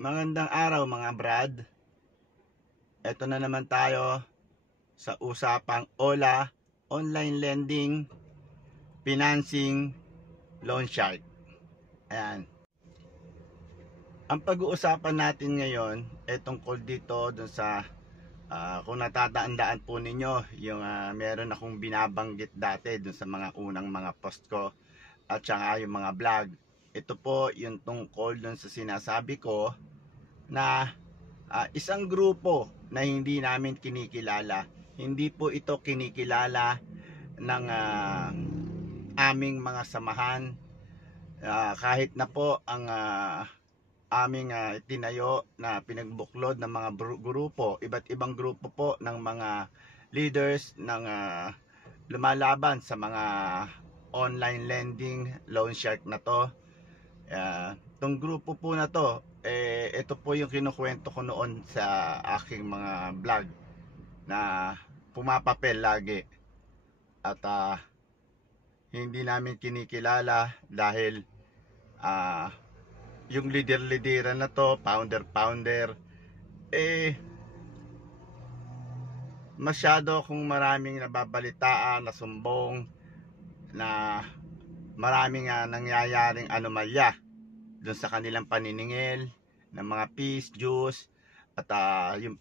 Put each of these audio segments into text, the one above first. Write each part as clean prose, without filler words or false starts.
Magandang araw mga brad. Ito na naman tayo sa usapang OLA, Online Lending, Financing, Loan Shark. Ayan. Ang pag-uusapan natin ngayon ay tungkol dito dun sa kung natatandaan po ninyo yung meron akong binabanggit dati dun sa mga unang mga post ko at saka yung mga vlog. Ito po yung tungkol dun sa sinasabi ko na isang grupo na hindi namin kinikilala. Hindi po ito kinikilala ng aming mga samahan, kahit na po ang aming tinayo na pinagbuklod ng mga grupo, iba't ibang grupo po ng mga leaders ng lumalaban sa mga online lending loan shark na to. Itong grupo po na to, ito po yung kinukwento ko noon sa aking mga vlog na pumapapel lagi. At hindi namin kinikilala dahil yung leader-leaderan na to, founder, masyado kung maraming nababalitaan na sumbong na maraming nangyayaring anomalya doon sa kanilang paniningil ng mga peace, juice at yung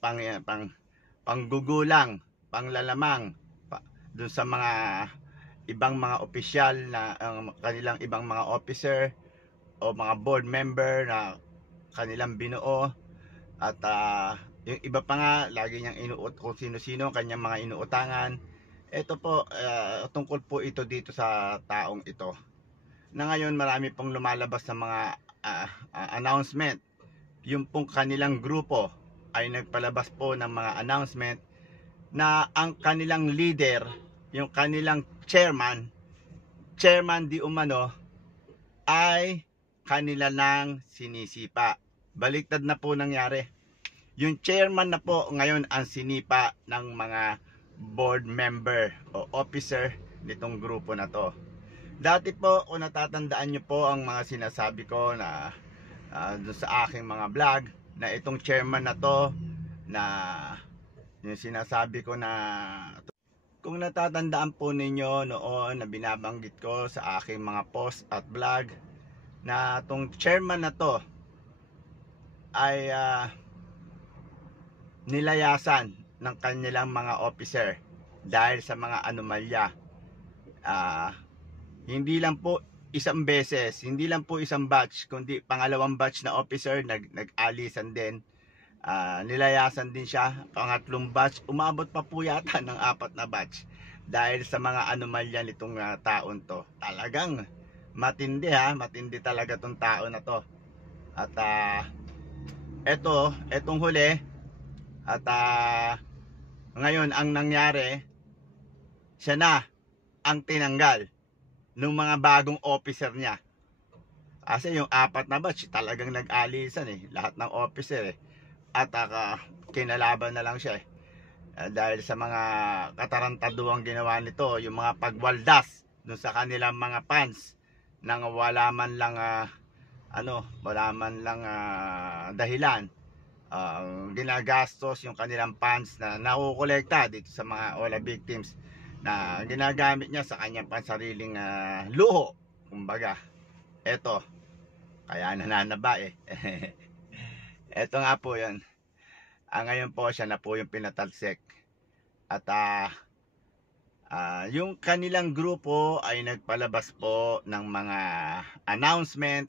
panggugulang, panglalamang doon sa mga ibang mga opisyal na kanilang ibang mga officer o mga board member na kanilang binuo. At yung iba pa nga lagi niyang inuut kung sino-sino kanyang mga inuutangan. Ito po, tungkol po ito dito sa taong ito na ngayon marami pong lumalabas sa mga announcement. Yung pong kanilang grupo ay nagpalabas po ng mga announcement na ang kanilang leader, yung kanilang chairman di umano, ay kanila nang sinisipa. Baliktad na po nangyari. Yung chairman na po ngayon ang sinipa ng mga board member o officer nitong grupo na to. Dati po, kung natatandaan nyo po ang mga sinasabi ko na doon sa aking mga vlog, na itong chairman na to, na yung sinasabi ko na, kung natatandaan po ninyo noon na binabanggit ko sa aking mga post at vlog, na itong chairman na to ay nilayasan ng kanilang mga officer dahil sa mga anomalya. Hindi lang po isang beses, hindi lang po isang batch, kundi pangalawang batch na officer nag-alisan din. Nilayasan din siya. Pangatlong batch, umabot pa po yata ng 4 na batch dahil sa mga anomalya nitong taon to. Talagang matindi matindi talaga tong tao na to. At etong huli, at ngayon ang nangyari, siya na ang tinanggal ng mga bagong officer niya. Kasi yung 4 na batch talagang nag-alisan lahat ng officer at kinalaban na lang siya dahil sa mga katarantaduang ginawa nito, yung mga pagwaldas dun sa kanilang mga fans nang wala man lang dahilan. Ginagastos yung kanilang funds na nakukolekta dito sa mga OLA victims, na ginagamit niya sa kanyang pansariling luho, kumbaga. Eto, kaya nananaba eto nga po yan. Ngayon po siya na po yung pinatalsik. At yung kanilang grupo ay nagpalabas po ng mga announcement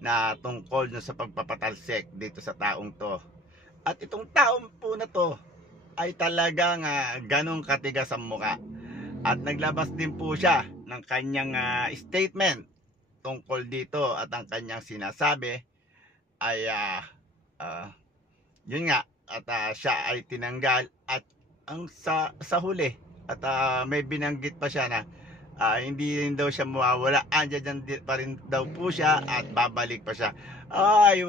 na tungkol sa pagpapatalsik dito sa taong to. At itong taong po na to ay talagang ganong katigas ang muka. At naglabas din po siya ng kanyang statement tungkol dito, at ang kanyang sinasabi ay yun nga, at siya ay tinanggal. At ang sa huli, at may binanggit pa siya na hindi rin daw siya mawawala, andyan pa rin daw po siya at babalik pa siya. Ay,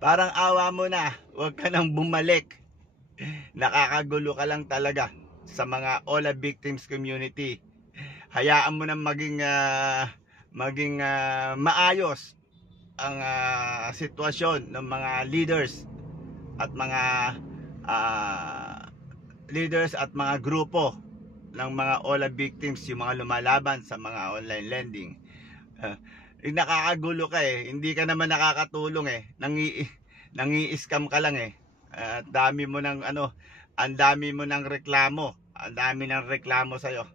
parang awa mo na, huwag ka nang bumalik. Nakakagulo ka lang talaga sa mga OLA victims community. Hayaan mo nang maging maayos ang sitwasyon ng mga leaders at mga grupo ng mga OLA victims, yung mga lumalaban sa mga online lending. Nakakagulo ka hindi ka naman nakakatulong nangi-scam ka lang At dami mo ng ang dami mo ng reklamo, ang dami ng reklamo sa iyo.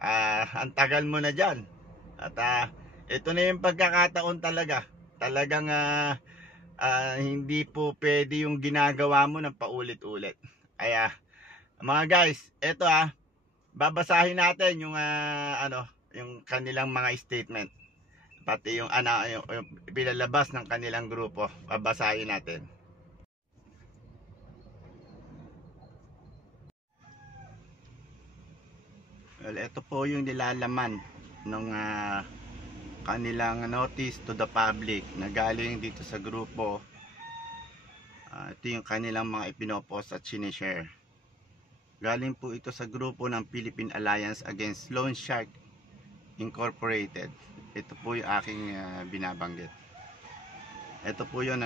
Ang tagal mo na diyan. At ito na yung pagkakataon talagang hindi po pwede yung ginagawa mo ng paulit-ulit. Kaya mga guys, ito babasahin natin yung yung kanilang mga statement, pati yung pinalabas ng kanilang grupo. Babasahin natin. Well, ito po yung nilalaman ng kanilang notice to the public na galing dito sa grupo. Ito yung kanilang mga ipinopost at sinishare. Galing po ito sa grupo ng Philippine Alliance Against Loan Shark Incorporated. Ito po yung aking binabanggit. Ito po yun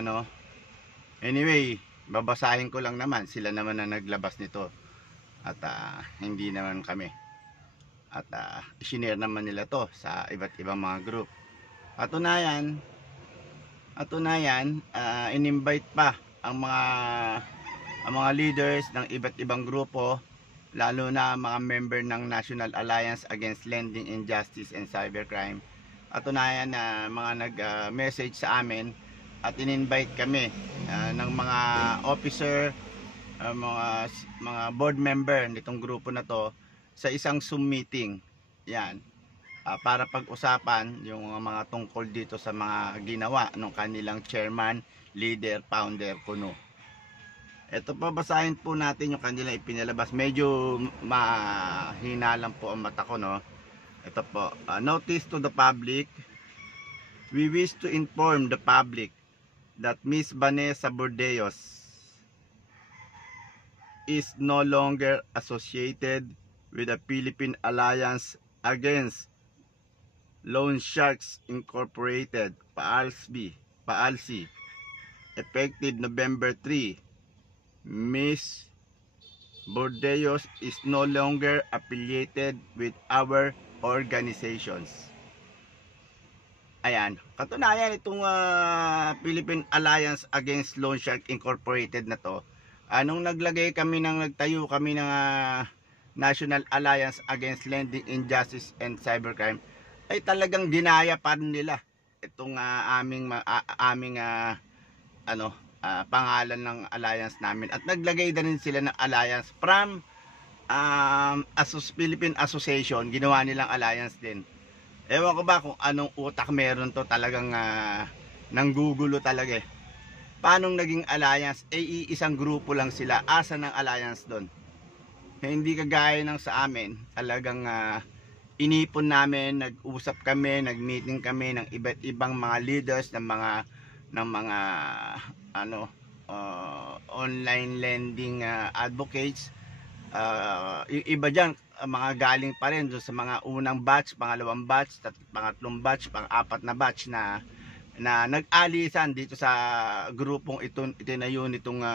Anyway, babasahin ko lang naman. Sila naman na naglabas nito. At hindi naman kami. At isinare naman nila to sa iba't ibang mga group. Atunayan, in-invite pa ang mga leaders ng iba't ibang grupo, lalo na mga member ng National Alliance Against Lending, Injustice and Cybercrime. Atunayan na mga nag-message sa amin at in-invite kami ng mga officer, mga board member nitong grupo na to sa isang Zoom meeting. Yan. Para pag-usapan yung mga tungkol dito sa mga ginawa ng kanilang chairman, leader, founder, kuno. Ito pa, basahin po natin yung kanilang ipinalabas. Medyo mahina lang po ang mata ko, no? Ito po, notice to the public. We wish to inform the public that Miss Vanessa Bordeos is no longer associated with the Philippine Alliance Against Loan Sharks Incorporated, PAALSI, effective November 3. Miss Bordeos is no longer affiliated with our organizations. Ayan, katunayan itong Philippine Alliance Against Loan Shark Incorporated na to. Nung nagtayo kami ng National Alliance Against Lending, Injustice and Cybercrime, ay talagang dinaya pa rin nila itong aming pangalan ng alliance namin, at naglagay na rin sila ng alliance from Philippine Association. Ginawa nilang alliance din. Ewan ko ba kung anong utak meron to, talagang nanggugulo talaga Paano naging alliance? Isang grupo lang sila. Asa ng alliance doon? Hindi kagaya ng sa amin, talagang inipon namin, nag-usap kami, nag-meeting kami ng iba't ibang mga leaders ng mga online lending advocates. Yung iba dyan, mga galing pa rin doon sa mga unang batch, pangalawang batch, pangatlong batch, pang-apat na batch na nag-alisan dito sa grupong itinayo nitong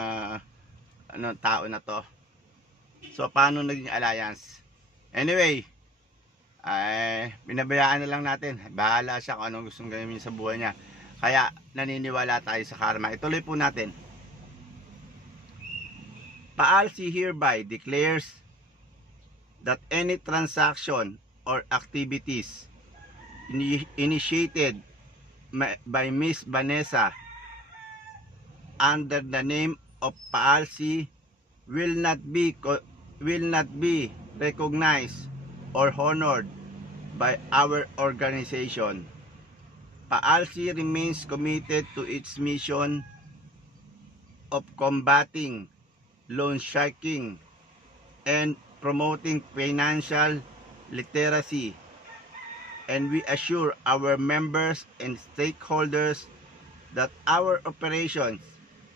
tao na to. So paano naging alliance? Anyway, binabayaan na lang natin. Bahala siya kung anong gustong gawin sa buhay niya. Kaya naniniwala tayo sa karma. Ituloy po natin. PAALSI hereby declares that any transaction or activities initiated by Miss Vanessa under the name of PAALSI will not be recognized or honored by our organization. PAALSI remains committed to its mission of combating loan sharking and promoting financial literacy, and we assure our members and stakeholders that our operations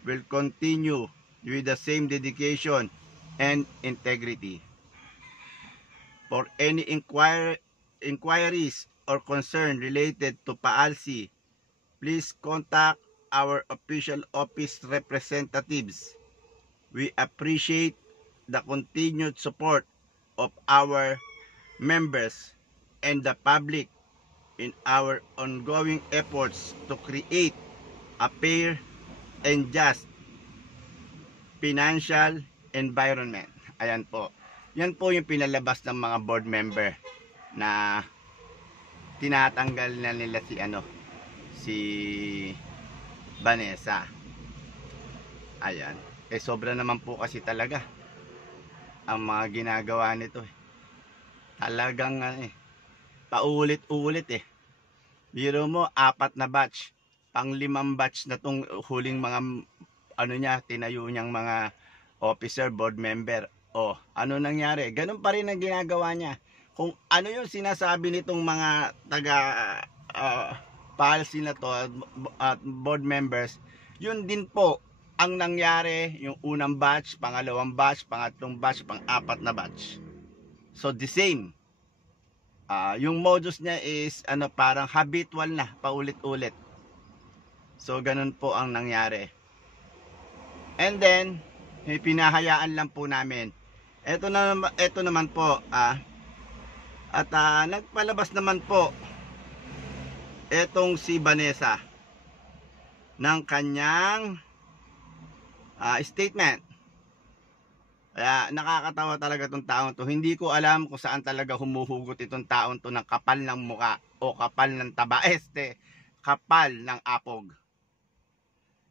will continue with the same dedication and integrity. For any inquiries or concern related to PAALSI, please contact our official office representatives. We appreciate the continued support of our members and the public in our ongoing efforts to create a fair and just financial environment. Ayan po. Yan po yung pinalabas ng mga board member na tinatanggal na nila si Vanessa. Ayan. Sobra naman po kasi talaga ang mga ginagawa nito. Talagang paulit-ulit. Biro mo, 4 na batch. Pang-5 batch na tong huling mga tinayo niyang mga officer, board member. Ano nangyari? Ganun pa rin ang ginagawa niya. Kung ano yung sinasabi nitong mga policy na to at board members, yun din po ang nangyari yung unang batch, pangalawang batch, pangatlong batch, pang-4 na batch. So the same. Yung modus niya is parang habitual na, paulit-ulit. So ganun po ang nangyari. And then pinahayaan lang po namin. Ito naman po at nagpalabas naman po etong si Vanessa ng kanyang statement. Kaya nakakatawa talaga itong taong to. Hindi ko alam kung saan talaga humuhugot itong taong to ng kapal ng muka o kapal ng taba. Kapal ng apog.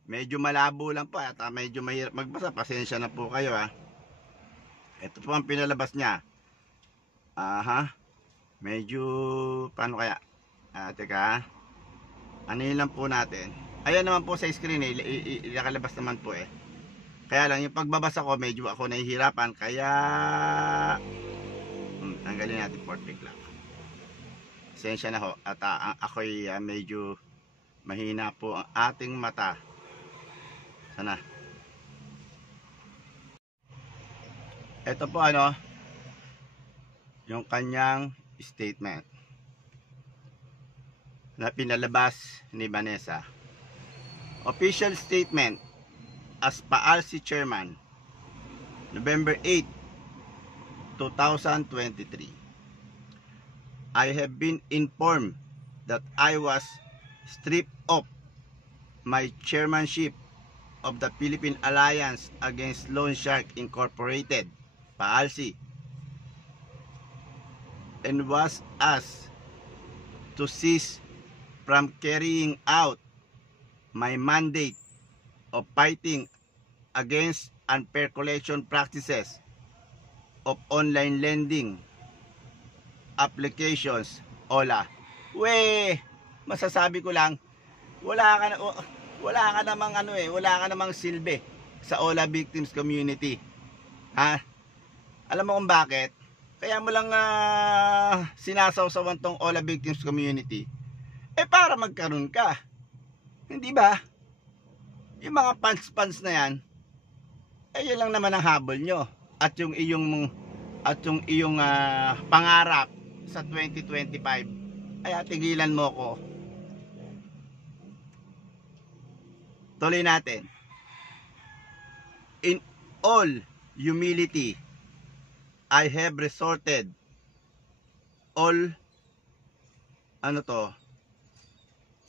Medyo malabo lang po at medyo mahirap magbasa. Pasensya na po kayo Ito po ang pinalabas niya. Medyo paano kaya? Teka. Ano lang po natin. Ayan naman po sa screen nakalabas naman po Kaya lang yung pagbabasa ko medyo ako nahihirapan kaya tanggalin natin perfect lang. Pasensya na ho at ako'y medyo mahina po ang ating mata. Sana. Ito po yung kanyang statement na pinalabas ni Vanessa. Official statement as PAALSI Chairman, November 8, 2023. I have been informed that I was stripped of my chairmanship of the Philippine Alliance Against Loan Shark Incorporated, PAALSI, and was asked to cease from carrying out my mandate of fighting against unfair collection practices of online lending applications, OLA. Masasabi ko lang, wala ka namang silbi sa OLA victims community. Alam mo kung bakit? Kaya mo lang sinasawsawan tong OLA victims community para magkaroon ka, hindi ba? Yung mga fans na yan yun lang naman ang habol nyo at yung iyong pangarap sa 2025. Tigilan mo ko. Tuloy natin. In all humility, I have resorted all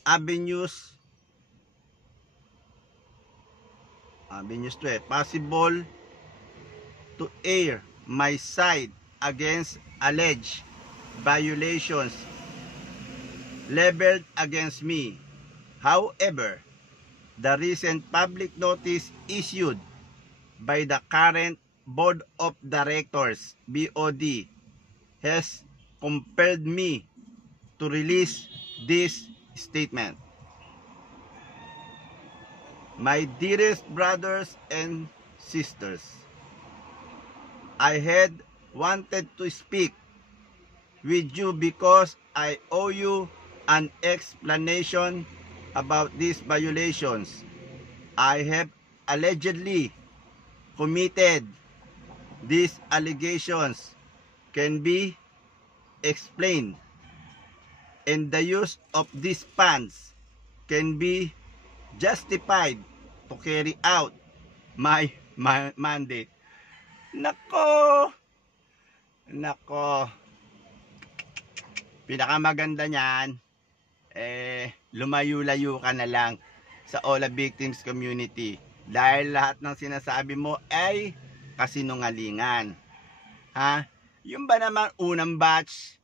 avenues possible to air my side against alleged violations leveled against me. However, the recent public notice issued by the current Board of Directors, BOD, has compelled me to release this statement. My dearest brothers and sisters, I had wanted to speak with you because I owe you an explanation about these violations I have allegedly committed. These allegations can be explained, and the use of these funds can be justified to carry out my mandate. Nako, pinakamaganda niyan, lumayo-layo ka na lang sa OLA victims community dahil lahat ng sinasabi mo ay kasinungalingan. Ha? Yung ba naman unang batch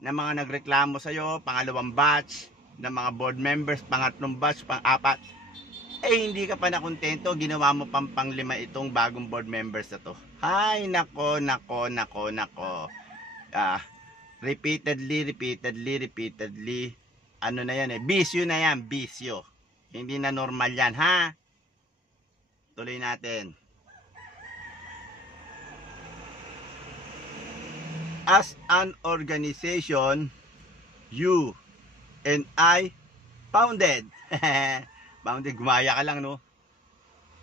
na mga nagreklamo sa'yo, pangalawang batch ng mga board members, pangatlong batch, pang-apat, hindi ka pa nakontento, ginawa mo pang panglima itong bagong board members na to. Ay, nako. Repeatedly, ano na yan bisyo na yan, bisyo. Hindi na normal yan, ha? Tuloy natin. As an organization, you and I founded. Founded, gumaya ka lang, no?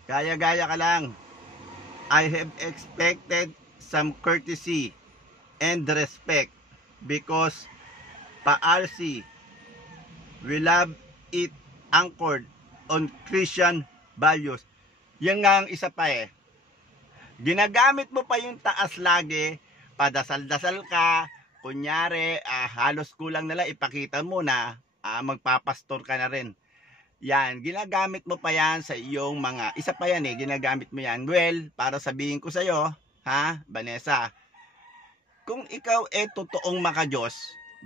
Gaya-gaya ka lang. I have expected some courtesy and respect because PARC will have it anchored on Christian values. Yan nga ang isa pa Ginagamit mo pa yung taas lagi, padasal-dasal ka, kunyari, halos kulang na lang ipakita mo na magpapastor ka na rin. Yan, ginagamit mo pa yan sa iyong mga, isa pa yan ginagamit mo yan. Well, para sabihin ko sa'yo, Vanessa, kung ikaw totoong maka-Diyos,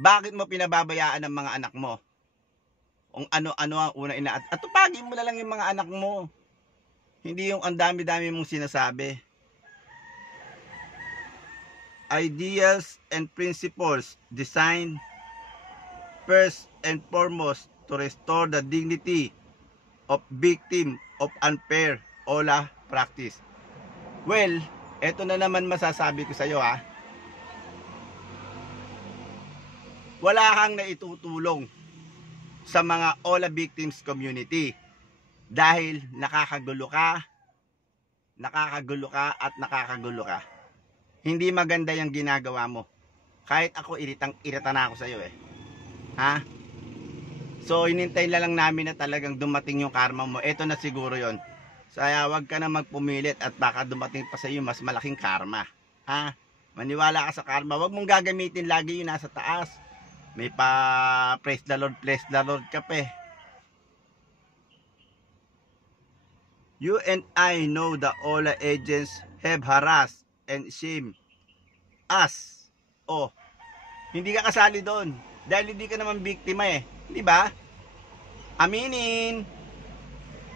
bakit mo pinababayaan ang mga anak mo? Kung ano-ano ang una atupagin mo na lang yung mga anak mo. Hindi yung ang dami-dami mong sinasabi. Ideas and principles designed first and foremost to restore the dignity of victim of unfair OLA practice. Well, eto na naman masasabi ko sa iyo Wala kang naitutulong sa mga OLA victims community dahil nakakagulo ka at nakakagulo ka. Hindi maganda yung ginagawa mo. Kahit ako irita na ako sa iyo So, inintay na lang namin na talagang dumating yung karma mo. Ito na siguro yon. Kaya wag ka na magpumilit at baka dumating pa sa iyo mas malaking karma. Maniwala ka sa karma. Wag mong gagamitin lagi yung nasa taas. May pa praise the Lord ka pa You and I know the OLA agents have harassed and shamed us. Hindi ka kasali doon. Dahil hindi ka naman biktima Di ba? Aminin.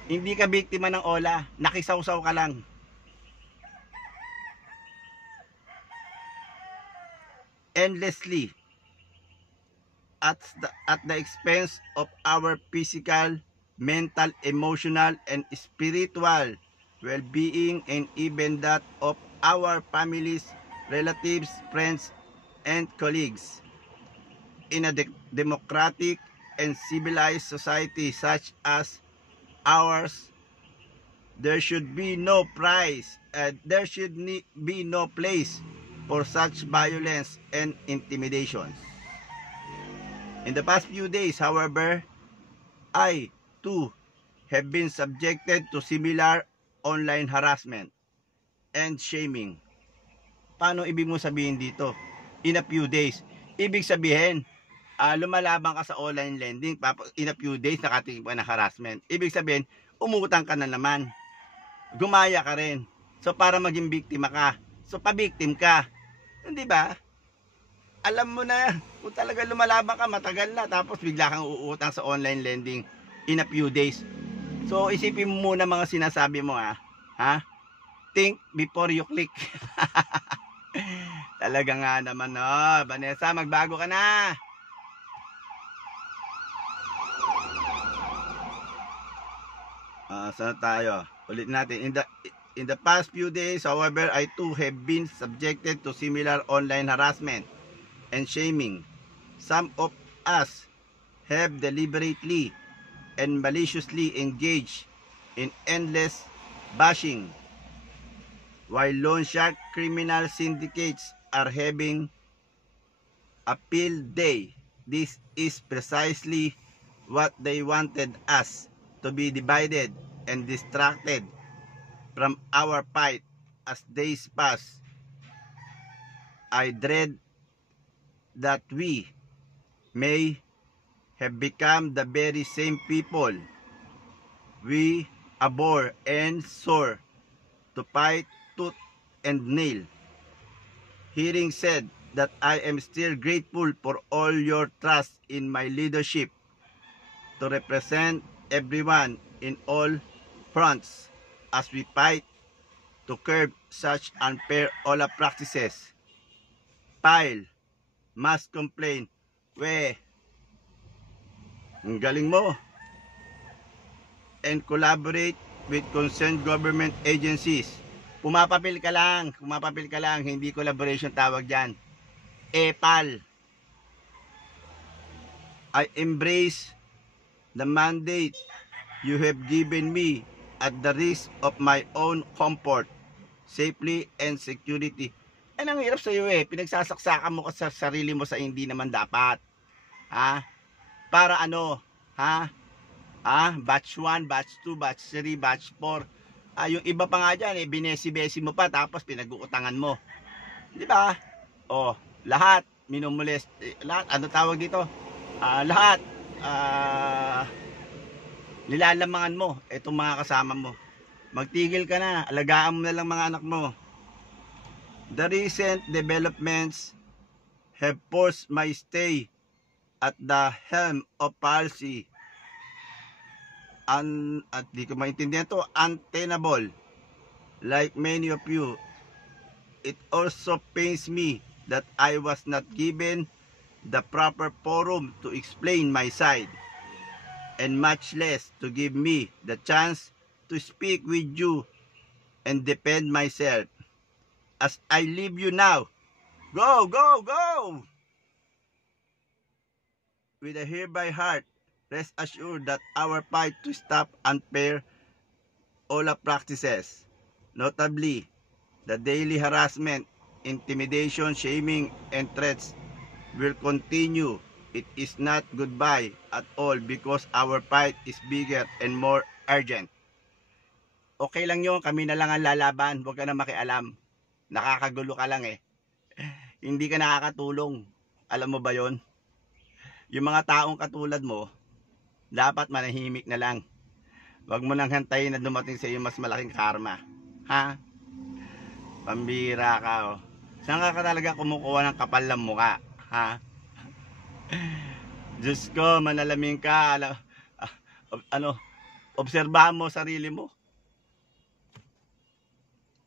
Hindi ka biktima ng OLA. Nakisawsaw ka lang. Endlessly. At the expense of our physical, mental, emotional, and spiritual well-being, and even that of our families, relatives, friends, and colleagues. In a democratic and civilized society such as ours, there should be no place for such violence and intimidations. In the past few days, however, I too have been subjected to similar online harassment and shaming. Paano ibig mo sabihin dito? In a few days. Ibig sabihin, lumalaban ka sa online lending, in a few days nakatingin pa ng harassment. Ibig sabihin, umutang ka na naman. Gumaya ka rin. So para maging biktima ka. So pa-victim ka. Hindi ba? Alam mo na, kung talaga lumalaban ka, matagal na, tapos bigla kang uutang sa online lending in a few days. So isipin mo muna mga sinasabi mo Think before you click. Talaga nga naman Vanessa, magbago ka na. Saan tayo? Ulit natin. In the past few days, however, I too have been subjected to similar online harassment and shaming. Some of us have deliberately and maliciously engaged in endless bashing, while loan shark criminal syndicates are having a field day. This is precisely what they wanted us to be divided and distracted from our fight as days pass. I dread that we may have become the very same people we abhor and swore to fight tooth and nail. Hearing said that I am still grateful for all your trust in my leadership to represent everyone in all fronts as we fight to curb such unfair OLA practices. File, must complain. Ang galing mo. And collaborate with concerned government agencies. Pumapapil ka lang, hindi collaboration tawag dyan. EPAL. I embrace the mandate you have given me at the risk of my own comfort, safety, and security. Ang hirap sa'yo pinagsasaksakan mo ka sa sarili mo sa hindi naman dapat. Para ano? Batch 1, batch 2, batch 3, batch 4. Yung iba pa nga dyan, binesi-besi mo pa, tapos pinag-uutangan mo. Di ba? Lahat, minumulest, lahat, ano tawag dito? Lahat, nilalamangan mo, itong mga kasama mo. Magtigil ka na, alagaan mo na lang mga anak mo. The recent developments have forced my stay at the helm of policy at di ko maintindihan to, untenable. Like many of you, it also pains me that I was not given the proper forum to explain my side, and much less to give me the chance to speak with you and defend myself. As I leave you now, go, go, go! With a hereby heart, rest assured that our fight to stop unfair OLA practices, notably the daily harassment, intimidation, shaming, and threats, will continue. It is not goodbye at all because our fight is bigger and more urgent. Okay lang yun, kami na lang ang lalaban, huwag ka na makialam. Nakakagulo ka lang Hindi ka nakakatulong. Alam mo ba yon? Yung mga taong katulad mo, dapat manahimik na lang. Huwag mo nang hantayin na dumating sa iyo mas malaking karma. Pambira ka Saan ka talaga kumukuha ng kapal ng mukha? Diyos ko, manalamin ka. Obserbahan mo sarili mo.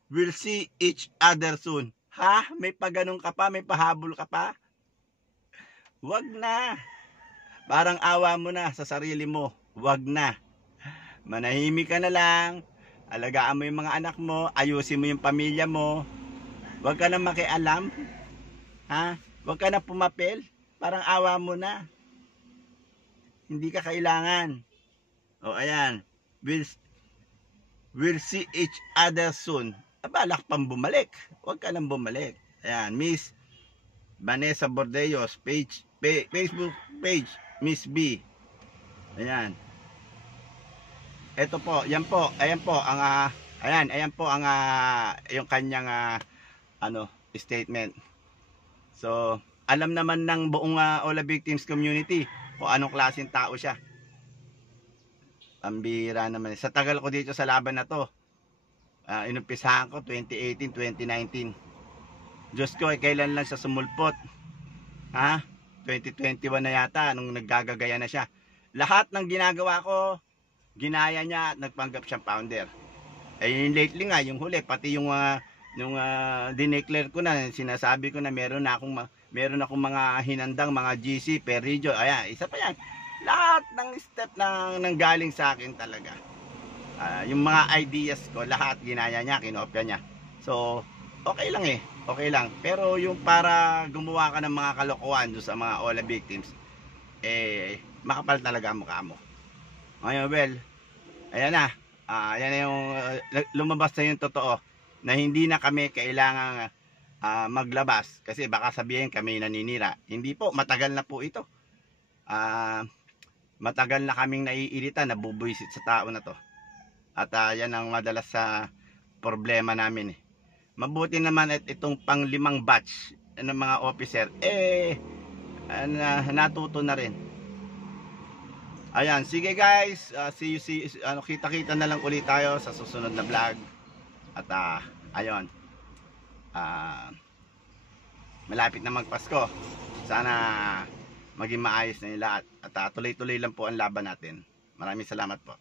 We'll see each other soon. May pagganong ka pa? May pahabol ka pa? Wag na. Parang awa mo na sa sarili mo. Wag na. Manahimik ka na lang. Alagaan mo yung mga anak mo. Ayusin mo yung pamilya mo. Wag ka na makialam. Wag ka na pumapel. Parang awa mo na. Hindi ka kailangan. Ayan. We'll see each other soon. Balak pang bumalik. Huwag ka nang bumalik. Ayan, Miss Vanessa Bordeos, Facebook page, Miss B. Ayan. Ito po, yan po, ayan po ang ayan po ang yung kanyang statement. So, alam naman ng buong OLA victims community kung anong klaseng tao siya. Pambira naman. Sa tagal ko dito sa laban na to, inumpisahan ko 2018, 2019. Diyos ko, kailan lang siya sumulpot? 2021 na yata nung naggagagaya na siya. Lahat ng ginagawa ko, ginaya niya at nagpanggap siyang founder. Lately nga, yung huli, pati yung dineclare ko na, sinasabi ko na meron akong mga hinandang mga GC per region. Ayan, isa pa yan. Lahat ng step na nanggaling sa akin talaga. Yung mga ideas ko, lahat ginaya niya, kinopya niya. So, okay lang okay lang. Pero yung para gumawa ka ng mga kalokohan doon sa mga OLA victims, makapal talaga ang mukha mo. Ngayon, well, ayan na. Ayan na yung lumabas na yung totoo na hindi na kami kailangan maglabas kasi baka sabihin kami naninira. Hindi po, matagal na po ito. matagal na kaming naiirita, nabubuisit sa tao na to. At yan ang madalas sa problema namin eh. Mabuti naman at itong pang-5 batch ng mga officer natuto na rin. Ayan, sige guys, see you, kita-kita na lang ulit tayo sa susunod na vlog. At ayun, malapit na magpasko. Sana maging maayos na yung lahat. At tuloy-tuloy lang po ang laban natin. Maraming salamat po.